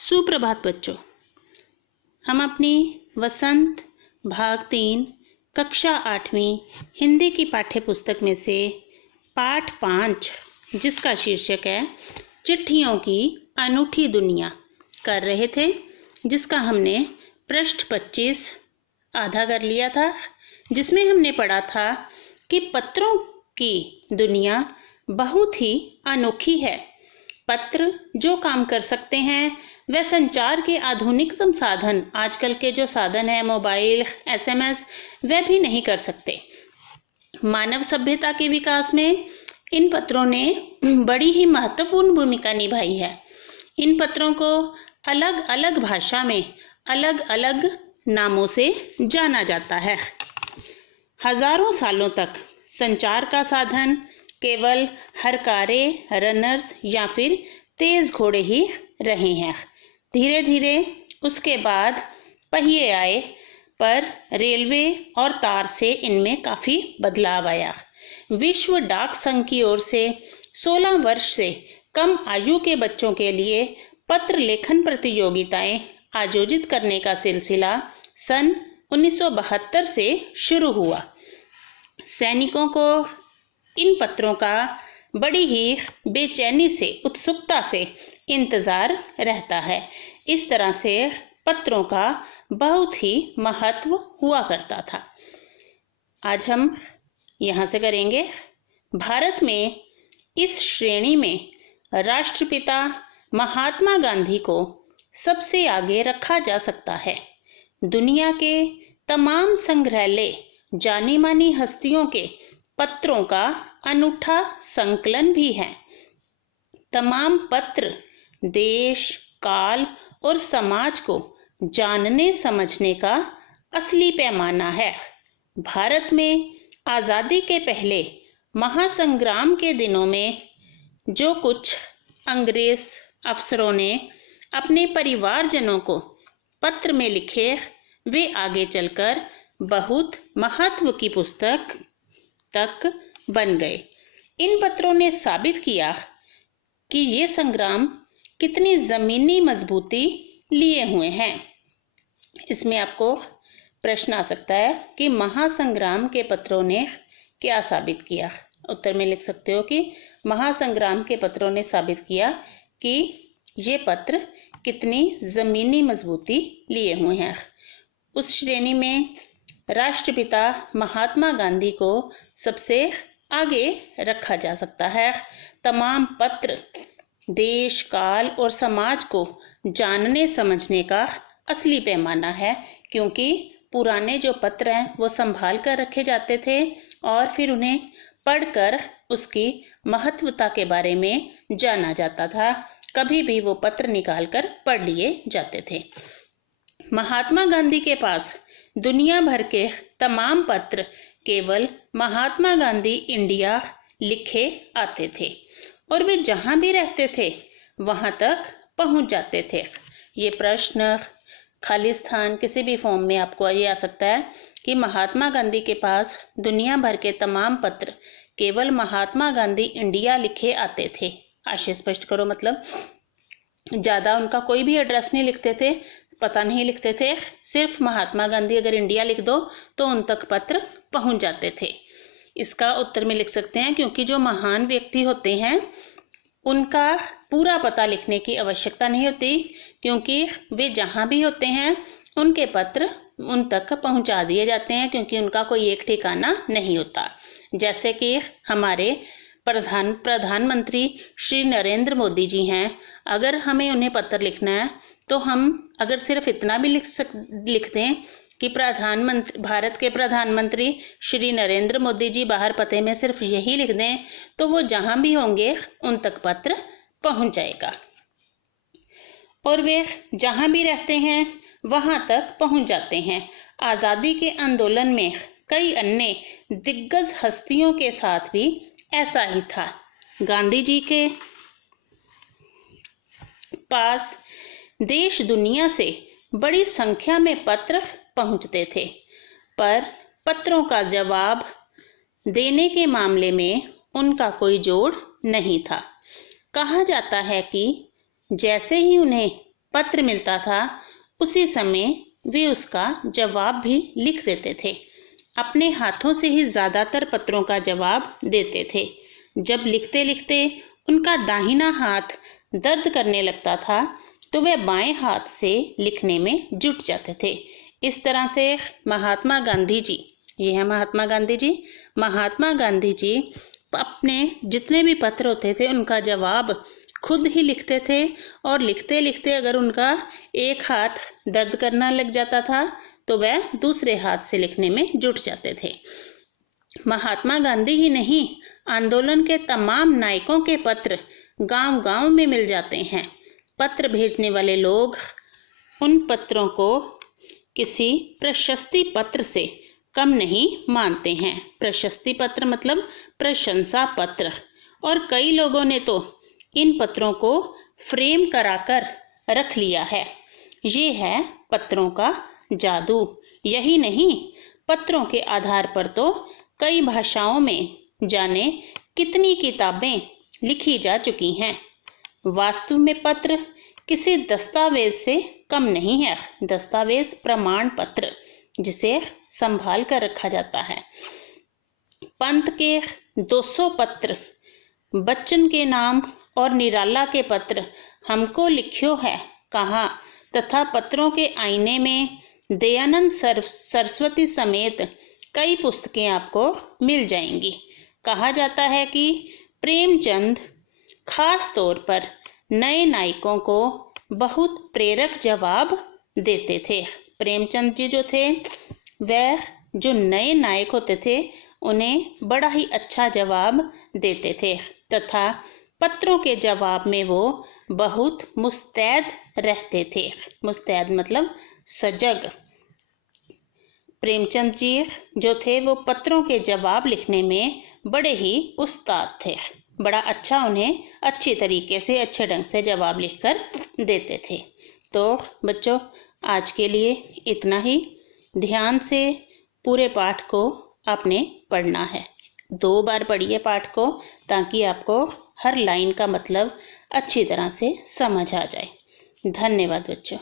सुप्रभात बच्चों। हम अपनी वसंत भाग 3 कक्षा 8वीं हिंदी की पाठ्य पुस्तक में से पाठ 5 जिसका शीर्षक है चिट्ठियों की अनूठी दुनिया कर रहे थे, जिसका हमने पृष्ठ 25 आधा कर लिया था, जिसमें हमने पढ़ा था कि पत्रों की दुनिया बहुत ही अनोखी है। पत्र जो काम कर सकते हैं वह संचार के आधुनिकतम साधन, आजकल के जो साधन है मोबाइल, एसएमएस, वह भी नहीं कर सकते। मानव सभ्यता के विकास में इन पत्रों ने बड़ी ही महत्वपूर्ण भूमिका निभाई है। इन पत्रों को अलग अलग भाषा में अलग अलग नामों से जाना जाता है। हजारों सालों तक संचार का साधन केवल हरकारे, रनर्स या फिर तेज घोड़े ही रहे हैं। धीरे धीरे उसके बाद पहिए आए, पर रेलवे और तार से इनमें काफ़ी बदलाव आया। विश्व डाक संघ की ओर से 16 वर्ष से कम आयु के बच्चों के लिए पत्र लेखन प्रतियोगिताएं आयोजित करने का सिलसिला सन 1972 से शुरू हुआ। सैनिकों को इन पत्रों का बड़ी ही बेचैनी से, उत्सुकता से इंतज़ार रहता है। इस तरह से पत्रों का बहुत ही महत्व हुआ करता था। आज हम यहाँ से करेंगे। भारत में इस श्रेणी में राष्ट्रपिता महात्मा गांधी को सबसे आगे रखा जा सकता है। दुनिया के तमाम संग्रहालय जानी मानी हस्तियों के पत्रों का अनूठा संकलन भी है। तमाम पत्र देश, काल और समाज को जानने समझने का असली पैमाना है। भारत में आज़ादी के पहले महासंग्राम के दिनों में जो कुछ अंग्रेज अफसरों ने अपने परिवारजनों को पत्र में लिखे, वे आगे चलकर बहुत महत्व की पुस्तक तक बन गए। इन पत्रों ने साबित किया कि ये संग्राम कितनी ज़मीनी मजबूती लिए हुए हैं। इसमें आपको प्रश्न आ सकता है कि महासंग्राम के पत्रों ने क्या साबित किया। उत्तर में लिख सकते हो कि महासंग्राम के पत्रों ने साबित किया कि ये पत्र कितनी ज़मीनी मजबूती लिए हुए हैं। उस श्रेणी में राष्ट्रपिता महात्मा गांधी को सबसे आगे रखा जा सकता है। तमाम पत्र देश, काल और समाज को जानने समझने का असली पैमाना है, क्योंकि पुराने जो पत्र हैं वो संभाल कर रखे जाते थे और फिर उन्हें पढ़कर उसकी महत्वता के बारे में जाना जाता था। कभी भी वो पत्र निकाल कर पढ़ लिए जाते थे। महात्मा गांधी के पास दुनिया भर के तमाम पत्र केवल महात्मा गांधी इंडिया लिखे आते थे और वे जहाँ भी रहते थे वहाँ तक पहुँच जाते थे। ये प्रश्न खाली स्थान किसी भी फॉर्म में आपको ये आ सकता है कि महात्मा गांधी के पास दुनिया भर के तमाम पत्र केवल महात्मा गांधी इंडिया लिखे आते थे। आशय स्पष्ट करो, मतलब ज़्यादा उनका कोई भी एड्रेस नहीं लिखते थे, पता नहीं लिखते थे, सिर्फ महात्मा गांधी अगर इंडिया लिख दो तो उन तक पत्र पहुंच जाते थे। इसका उत्तर में लिख सकते हैं क्योंकि जो महान व्यक्ति होते हैं उनका पूरा पता लिखने की आवश्यकता नहीं होती, क्योंकि वे जहां भी होते हैं उनके पत्र उन तक पहुंचा दिए जाते हैं, क्योंकि उनका कोई एक ठिकाना नहीं होता। जैसे कि हमारे प्रधानमंत्री श्री नरेंद्र मोदी जी हैं, अगर हमें उन्हें पत्र लिखना है तो हम अगर सिर्फ इतना भी लिख दें कि भारत के प्रधानमंत्री श्री नरेंद्र मोदी जी बाहर पते में सिर्फ यही लिख दें, तो वो जहां भी होंगे उन तक पत्र पहुंच जाएगा और वे जहां भी रहते हैं वहां तक पहुंच जाते हैं। आज़ादी के आंदोलन में कई अन्य दिग्गज हस्तियों के साथ भी ऐसा ही था। गांधी जी के पास देश दुनिया से बड़ी संख्या में पत्र पहुंचते थे, पर पत्रों का जवाब देने के मामले में उनका कोई जोड़ नहीं था। कहा जाता है कि जैसे ही उन्हें पत्र मिलता था उसी समय वे उसका जवाब भी लिख देते थे। अपने हाथों से ही ज़्यादातर पत्रों का जवाब देते थे। जब लिखते लिखते उनका दाहिना हाथ दर्द करने लगता था तो वे बाएं हाथ से लिखने में जुट जाते थे। इस तरह से महात्मा गांधी जी, ये है महात्मा गांधी जी, महात्मा गांधी जी अपने जितने भी पत्र होते थे उनका जवाब खुद ही लिखते थे, और लिखते लिखते अगर उनका एक हाथ दर्द करना लग जाता था तो वह दूसरे हाथ से लिखने में जुट जाते थे। महात्मा गांधी ही नहीं, आंदोलन के तमाम नायकों के पत्र गांव-गांव में मिल जाते हैं। पत्र भेजने वाले लोग उन पत्रों को किसी प्रशस्ति पत्र से कम नहीं मानते हैं। प्रशस्ति पत्र मतलब प्रशंसा पत्र। और कई लोगों ने तो इन पत्रों को फ्रेम कराकर रख लिया है। ये है पत्रों का जादू। यही नहीं, पत्रों के आधार पर तो कई भाषाओं में जाने कितनी किताबें लिखी जा चुकी हैं। वास्तव में पत्र किसी दस्तावेज से कम नहीं है। दस्तावेज प्रमाण पत्र, जिसे संभाल कर रखा जाता है। पंत के 200 पत्र, बच्चन के नाम और निराला के पत्र हमको लिखियो है कहा, तथा पत्रों के आईने में दयानंद सरस्वती समेत कई पुस्तकें आपको मिल जाएंगी। कहा जाता है कि प्रेमचंद खास तौर पर नए नायकों को बहुत प्रेरक जवाब देते थे। प्रेमचंद जी जो थे वह जो नए नायक होते थे उन्हें बड़ा ही अच्छा जवाब देते थे, तथा पत्रों के जवाब में वो बहुत मुस्तैद रहते थे। मुस्तैद मतलब सजग। प्रेमचंद जी जो थे वो पत्रों के जवाब लिखने में बड़े ही उस्ताद थे। बड़ा अच्छा उन्हें अच्छी तरीके से अच्छे ढंग से जवाब लिखकर देते थे। तो बच्चों, आज के लिए इतना ही। ध्यान से पूरे पाठ को आपने पढ़ना है। 2 बार पढ़िए पाठ को, ताकि आपको हर लाइन का मतलब अच्छी तरह से समझ आ जाए। धन्यवाद बच्चों।